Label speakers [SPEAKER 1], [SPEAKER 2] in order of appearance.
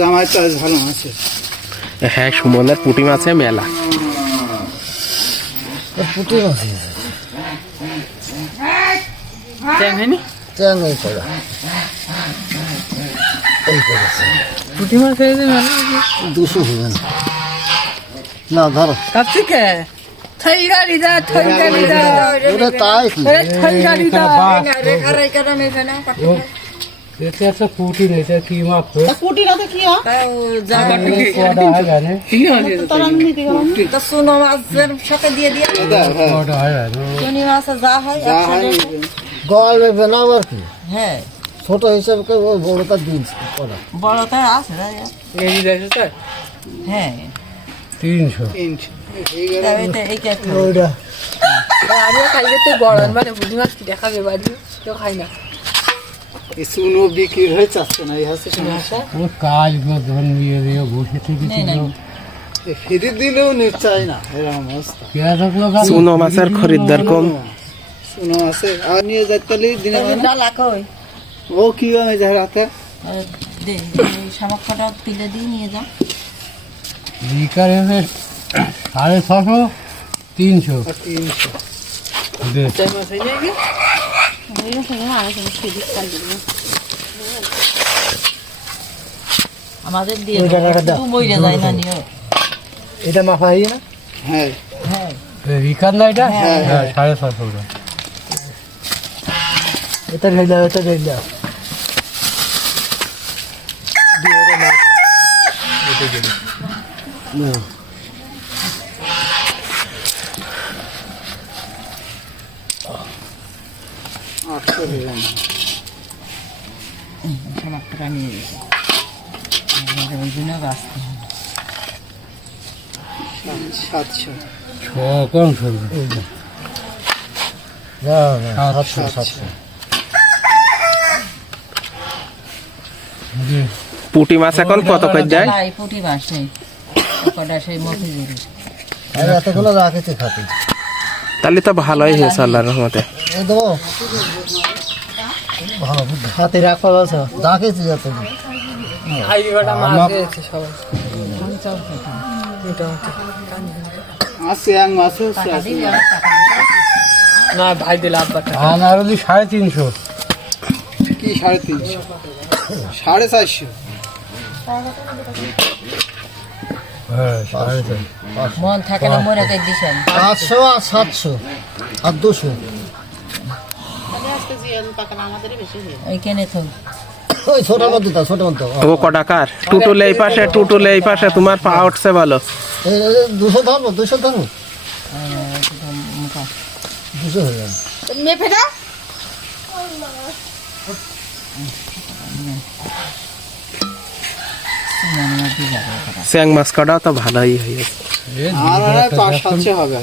[SPEAKER 1] জামাই তো ভালো আছে।
[SPEAKER 2] হ্যাঁ সুমনের পুঁটি মাছে মেলা।
[SPEAKER 3] পুটি মাছ
[SPEAKER 1] পুঁটি মাছ
[SPEAKER 3] দুশো হবে না। না ধরো।
[SPEAKER 1] তার থেকে থই গাড়ি দা থই গাড়ি দা
[SPEAKER 3] কি
[SPEAKER 1] এ থই গাড়ি দা
[SPEAKER 4] এতে একটা পুটি রয়েছে কি
[SPEAKER 5] কুটিটাতে কি হয়
[SPEAKER 4] হয় জানে
[SPEAKER 1] আছে
[SPEAKER 5] তোর আমি নিতে গেলাম
[SPEAKER 6] তো সুনো মাছের সাথে দিয়ে দিয়ে।
[SPEAKER 4] কটা হয়
[SPEAKER 6] চুনি মাছ যা হয়
[SPEAKER 1] যা হয়।
[SPEAKER 3] গল বেবে না আবার কি?
[SPEAKER 6] হ্যাঁ।
[SPEAKER 3] ছোট হিসাবে কে ওই বড়টা দিন করা
[SPEAKER 6] বড়টা আছে না
[SPEAKER 1] দেখো তো
[SPEAKER 6] হ্যাঁ।
[SPEAKER 4] তিনশো।
[SPEAKER 1] তিনশো।
[SPEAKER 6] তা এটা এই কে
[SPEAKER 3] ওইটা।
[SPEAKER 1] আমিও কালকে তো গরম মানে পুঁটি মাছ কি দেখা যাবে বাড়ি কেউ খাই না। শুনো বিক্রি হয়ে চাচ্ছে না এই হাসে
[SPEAKER 4] ও কাজ ধন নিয়ে দিয়ে বসে থেকে
[SPEAKER 1] ফিরে দিলেও নিশ্চয় না এরকম অবস্থা।
[SPEAKER 2] চুনো মাছের খরিদ্দার কম।
[SPEAKER 1] শুনো আছে আর নিয়ে যাইতে দিনে
[SPEAKER 6] ডালা কই
[SPEAKER 1] ও কি আমি
[SPEAKER 6] দে তুলে দিয়ে নিয়ে যা
[SPEAKER 4] বিকার এসে সাড়ে ছশো তিনশো।
[SPEAKER 1] তিনশো। হয়ে
[SPEAKER 5] ওই সঙ্গে আলোচনা খেয়ে খাই দিল
[SPEAKER 6] আমাদের দিয়ে মইরে যায় না নিও।
[SPEAKER 3] এটা মাফা হই না?
[SPEAKER 1] হ্যাঁ।
[SPEAKER 6] হ্যাঁ।
[SPEAKER 4] না এটা? হ্যাঁ। সাড়ে ছশো ওটা
[SPEAKER 3] এটা ঢেলা এটা ঢেলা
[SPEAKER 1] আটশো
[SPEAKER 6] নিয়ে ওই জন্য
[SPEAKER 1] সাতশো
[SPEAKER 3] সাতশো সাতশো
[SPEAKER 2] পুঁটি মাছ এখন কত করে যায়
[SPEAKER 6] পুটি মাছ সেই কটা সেই মুখে
[SPEAKER 3] এতগুলো রাখেছে খাতে
[SPEAKER 2] তাহলে তো ভালোই হয়েছে আল্লাহর রহমতে।
[SPEAKER 3] দেবো ভালো হাতে রাখা
[SPEAKER 1] মাছ আছে। আছে। না ভাই দিলে
[SPEAKER 4] ধান আর হলি সাড়ে তিনশো।
[SPEAKER 1] কি সাড়ে তিনশো? সাড়ে চারশো?
[SPEAKER 4] হ্যাঁ
[SPEAKER 6] মন থাকে না মরে কে দিছেন।
[SPEAKER 3] পাঁচশো আর সাতশো আর দুশো।
[SPEAKER 6] ওইখানে তো
[SPEAKER 3] ওই ছোট মধ্যে দাও ছোট মধ্যে
[SPEAKER 2] ও কটা কার? এই পাশে টুটুল এই পাশে তোমার পা উঠছে ভালো
[SPEAKER 3] দুশো ধরবো দুশো ধরবো। দুশো হয়ে যাবে।
[SPEAKER 5] মেপে দাও।
[SPEAKER 2] চ্যাং মাছ কটাও তো ভালোই হয়েছে
[SPEAKER 1] আর পাঁচ সাতশো হবে।